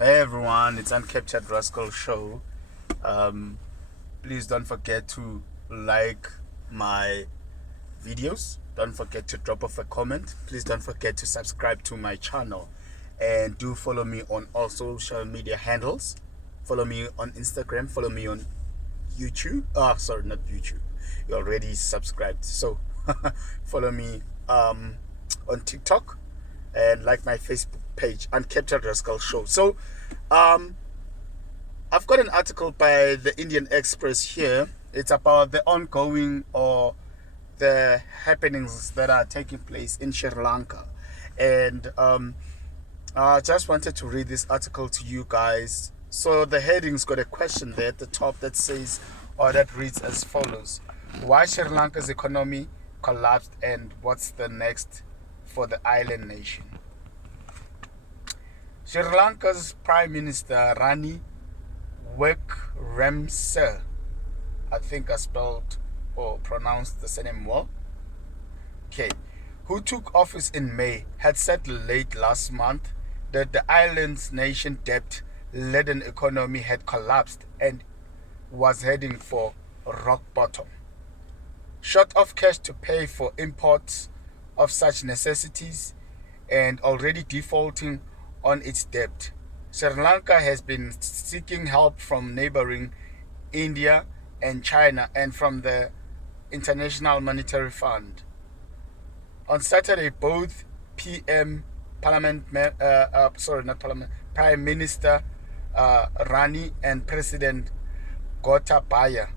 Hey everyone, it's Uncaptured Rascal show. Um, Please don't forget to like my videos. Don't forget to drop off a comment. Please don't forget to subscribe to my channel, and do follow me on all social media handles. Follow me on Instagram. Follow me on YouTube. Sorry, not YouTube. You already subscribed, so follow me on TikTok and like my Facebook page, Uncaptured Rascal Show. So, um, I've got an article by the Indian Express here. It's about the ongoing or the happenings that are taking place in Sri Lanka. And I just wanted to read this article to you guys. So the heading's got a question there at the top that says, or that reads as follows: why Sri Lanka's economy collapsed and what's the next for the island nation? Sri Lanka's Prime Minister Rani Wickremesinghe, I think I spelled or pronounced the surname well. Okay, who took office in May, had said late last month that the island's nation debt-laden economy had collapsed and was heading for rock bottom. Short of cash to pay for imports of such necessities and already defaulting on its debt, Sri Lanka has been seeking help from neighboring India and China and from the International Monetary Fund. On Saturday, both Prime Minister Rani and President Gotabaya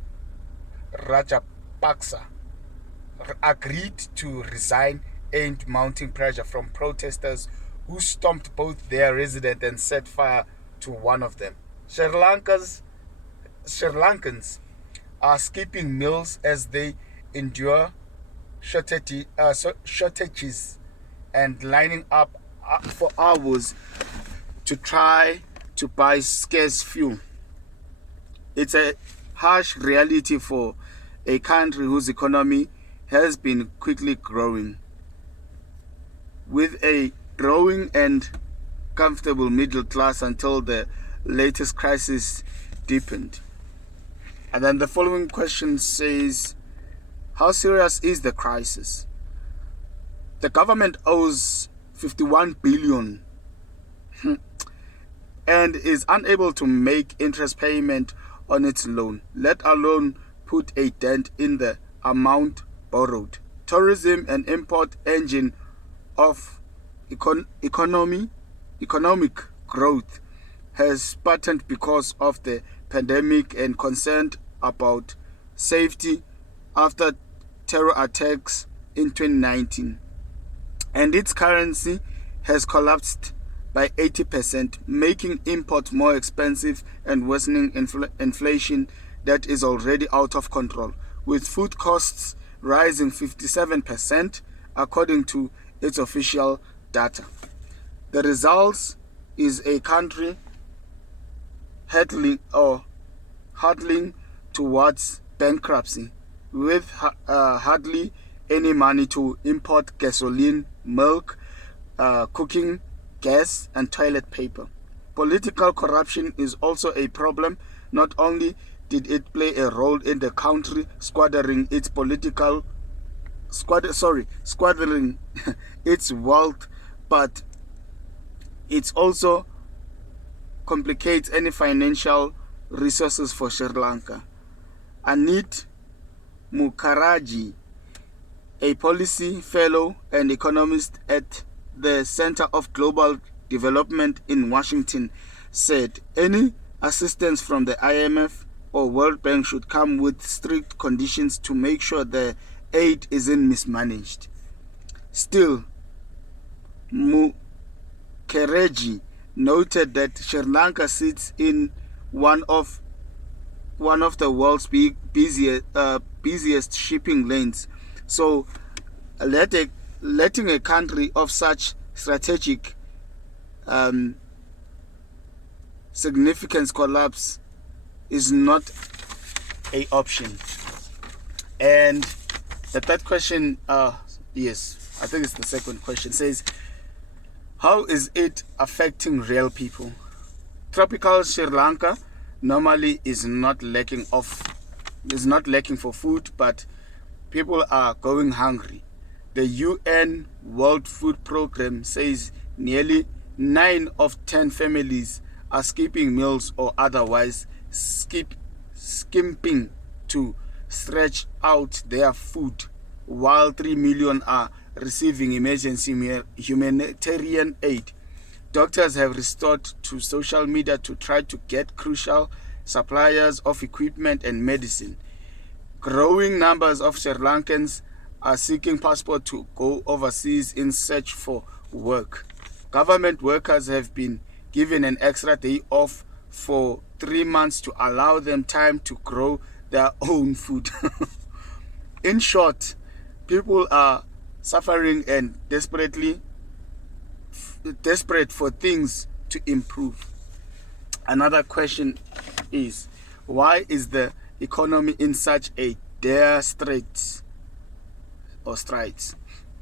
Rajapaksa agreed to resign aimed mounting pressure from protesters who stormed both their residence and set fire to one of them. Sri Lankans are skipping meals as they endure shortages and lining up for hours to try to buy scarce fuel. It's a harsh reality for a country whose economy has been quickly growing, with a growing and comfortable middle class until the latest crisis deepened. And then the following question says, how serious is the crisis? The government owes 51 billion and is unable to make interest payment on its loan, let alone put a dent in the amount borrowed. Tourism and import engine of economic growth has sputtered because of the pandemic and concern about safety after terror attacks in 2019, and its currency has collapsed by 80%, making imports more expensive and worsening inflation that is already out of control, with food costs rising 57% according to its official data. The result is a country hurtling towards bankruptcy, with hardly any money to import gasoline, milk, cooking gas, and toilet paper. Political corruption is also a problem. Not only did it play a role in the country squandering its wealth, but it also complicates any financial resources for Sri Lanka. Anit Mukherjee, a policy fellow and economist at the Center of Global Development in Washington, said any assistance from the IMF or World Bank should come with strict conditions to make sure the aid isn't mismanaged. Still, Mukherjee noted that Sri Lanka sits in one of the world's busiest shipping lanes. So letting a country of such strategic significance collapse is not a option. And the third question, yes, I think it's the second question, says, how is it affecting real people? Tropical Sri Lanka normally is not lacking for food, but people are going hungry. The UN World Food Program says nearly 9 of 10 families are skipping meals or otherwise skimping to stretch out their food, while 3 million are receiving emergency humanitarian aid. Doctors have resorted to social media to try to get crucial suppliers of equipment and medicine. Growing numbers of Sri Lankans are seeking passport to go overseas in search for work. Government workers have been given an extra day off for 3 months to allow them time to grow their own food. In short, people are suffering and desperate for things to improve. Another question is, why is the economy in such a dire straits?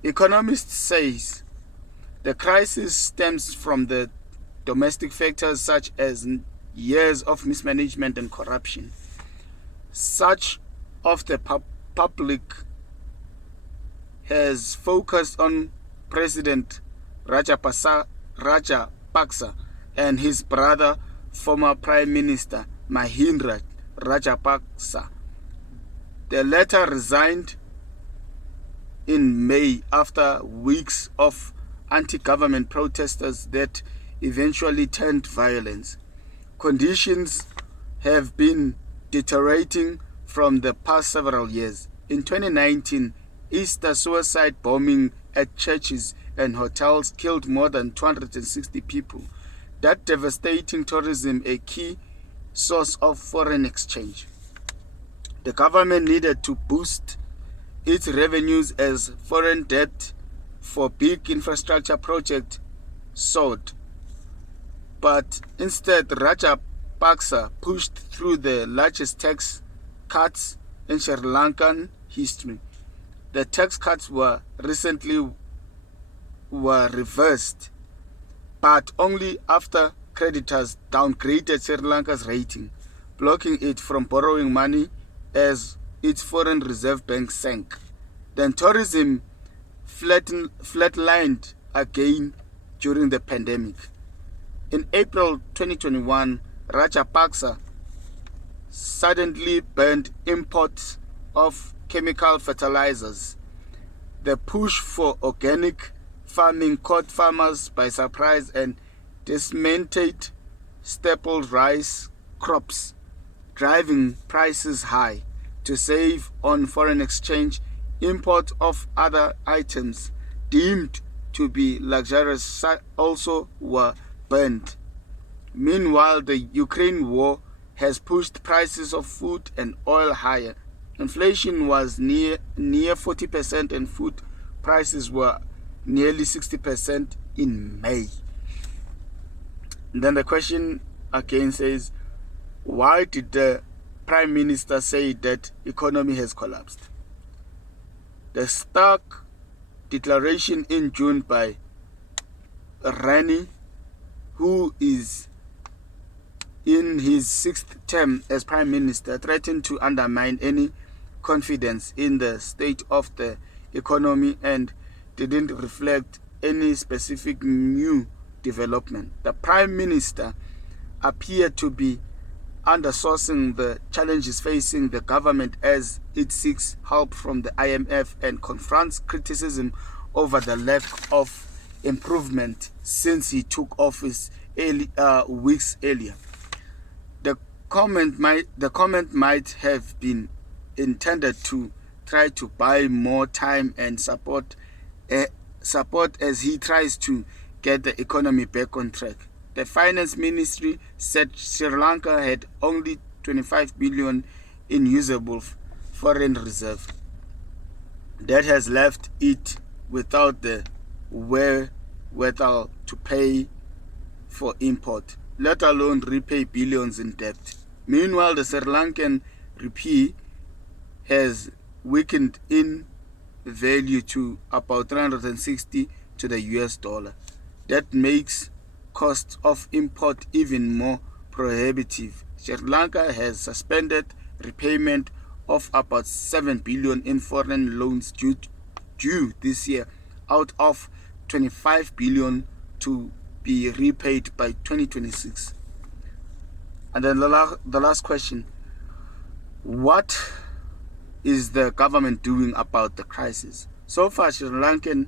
Economists says the crisis stems from the domestic factors such as years of mismanagement and corruption. Such of the public has focused on President Rajapaksa and his brother, former Prime Minister Mahinda Rajapaksa. The latter resigned in May after weeks of anti-government protesters that eventually turned violence. Conditions have been deteriorating from the past several years. In 2019, Easter suicide bombing at churches and hotels killed more than 260 people. That devastating tourism a key source of foreign exchange. The government needed to boost its revenues as foreign debt for big infrastructure projects soared. But instead, Rajapaksa pushed through the largest tax cuts in Sri Lankan history. The tax cuts were reversed, but only after creditors downgraded Sri Lanka's rating, blocking it from borrowing money as its foreign reserve bank sank. Then tourism flatlined again during the pandemic. In April 2021, Rajapaksa suddenly banned imports of chemical fertilizers. The push for organic farming caught farmers by surprise and dismantled staple rice crops, driving prices high. To save on foreign exchange, import of other items deemed to be luxurious also were banned. Meanwhile, the Ukraine war has pushed prices of food and oil higher. Inflation was near 40% and food prices were nearly 60% in May. And then the question again says, why did the Prime Minister say that economy has collapsed? The stark declaration in June by Rani, who is in his 6th term as Prime Minister, threatened to undermine any confidence in the state of the economy and didn't reflect any specific new development. The Prime Minister appeared to be undersourcing the challenges facing the government as it seeks help from the IMF and confronts criticism over the lack of improvement since he took office weeks earlier. The comment might have been intended to try to buy more time and support as he tries to get the economy back on track. The finance ministry said Sri Lanka had only 25 billion in usable foreign reserve. That has left it without the wherewithal to pay for import, let alone repay billions in debt. Meanwhile, the Sri Lankan rupee has weakened in value to about 360 to the US dollar. That makes cost of import even more prohibitive. Sri Lanka has suspended repayment of about 7 billion in foreign loans due this year, out of 25 billion to be repaid by 2026. And then the last question: what is the government doing about the crisis? So far, Sri Lankan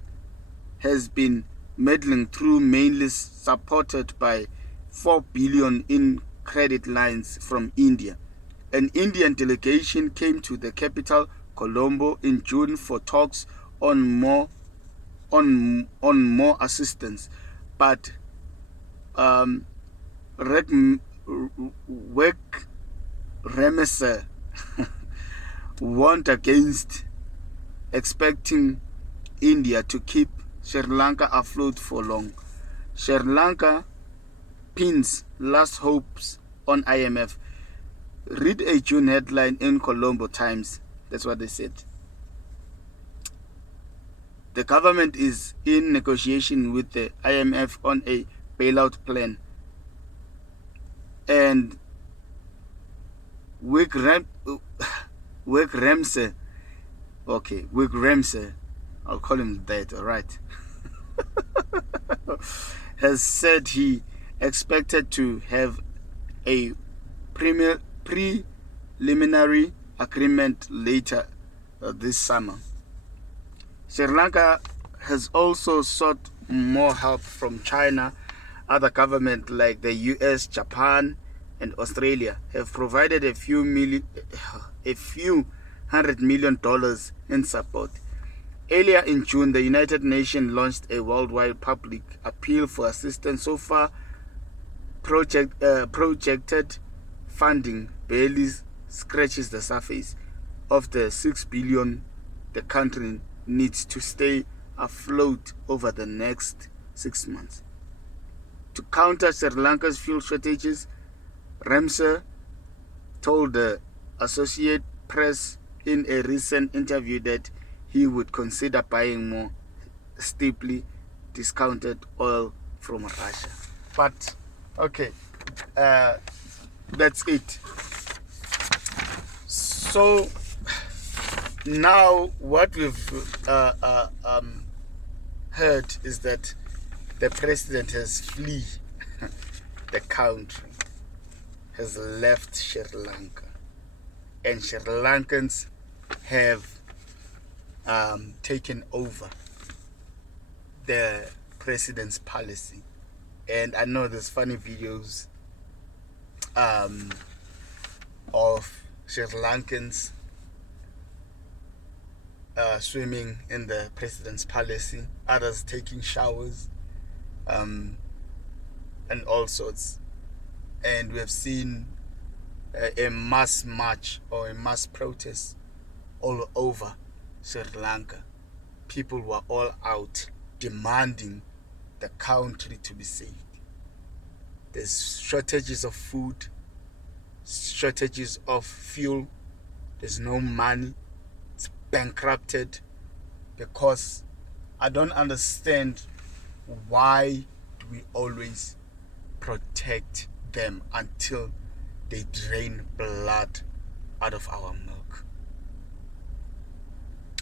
has been meddling through, mainly supported by 4 billion in credit lines from India. An Indian delegation came to the capital, Colombo, in June for talks on more assistance, but Remese warned against expecting India to keep Sri Lanka afloat for long. Sri Lanka pins last hopes on IMF. Read a June headline in Colombo Times. That's what they said. The government is in negotiation with the IMF on a bailout plan. And Wickremse, I'll call him that, alright, has said he expected to have a preliminary agreement later this summer. Sri Lanka has also sought more help from China. Other governments like the US, Japan, and Australia have provided a few $100 million in support. Earlier in June, the United Nations launched a worldwide public appeal for assistance. So far, projected funding barely scratches the surface of the 6 billion the country needs to stay afloat over the next 6 months. To counter Sri Lanka's fuel shortages, Ramsey told the Associated Press in a recent interview that he would consider buying more steeply discounted oil from Russia. But okay, that's it. So now what we've heard is that the president has fled the country, has left Sri Lanka, and Sri Lankans have taken over the president's policy. And I know there's funny videos of Sri Lankans swimming in the president's policy, others taking showers, and all sorts. And we have seen a mass march or a mass protest all over Sri Lanka. People were all out demanding the country to be saved. There's shortages of food, shortages of fuel, there's no money, it's bankrupted, because I don't understand why do we always protect them until they drain blood out of our milk.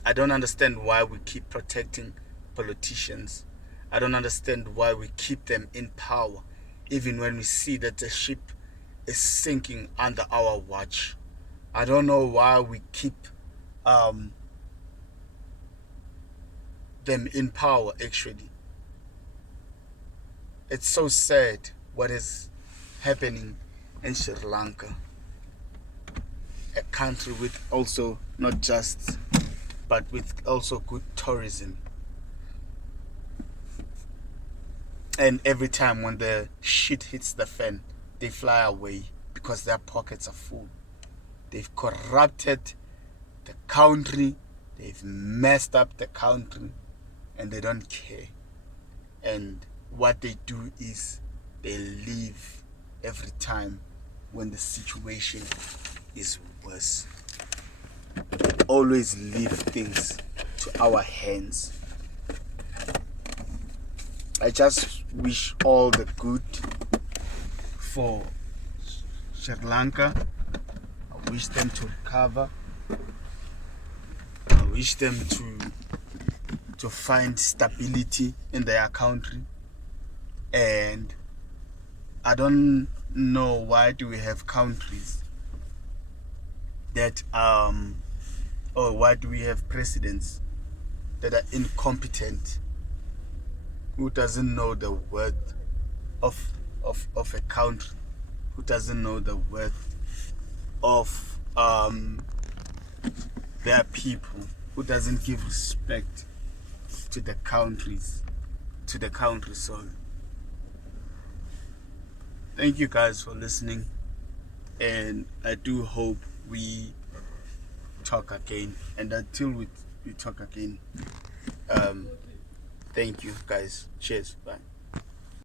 I don't understand why we keep protecting politicians. I don't understand why we keep them in power, even when we see that the ship is sinking under our watch. I don't know why we keep them in power, actually. It's so sad what is happening in Sri Lanka, a country with also not just, but with also good tourism. And every time when the shit hits the fan, they fly away because their pockets are full. They've corrupted the country, they've messed up the country, and they don't care. And what they do is they leave every time when the situation is worse. Always leave things to our hands. I just wish all the good for Sri Lanka. I wish them to recover. I wish them to find stability in their country. And I don't know why do we have countries that or why do we have presidents that are incompetent, who doesn't know the worth of a country, who doesn't know the worth of their people, who doesn't give respect to the countries, to the country. So thank you guys for listening, and I do hope we talk again. And until we talk again, thank you guys. Cheers. Bye.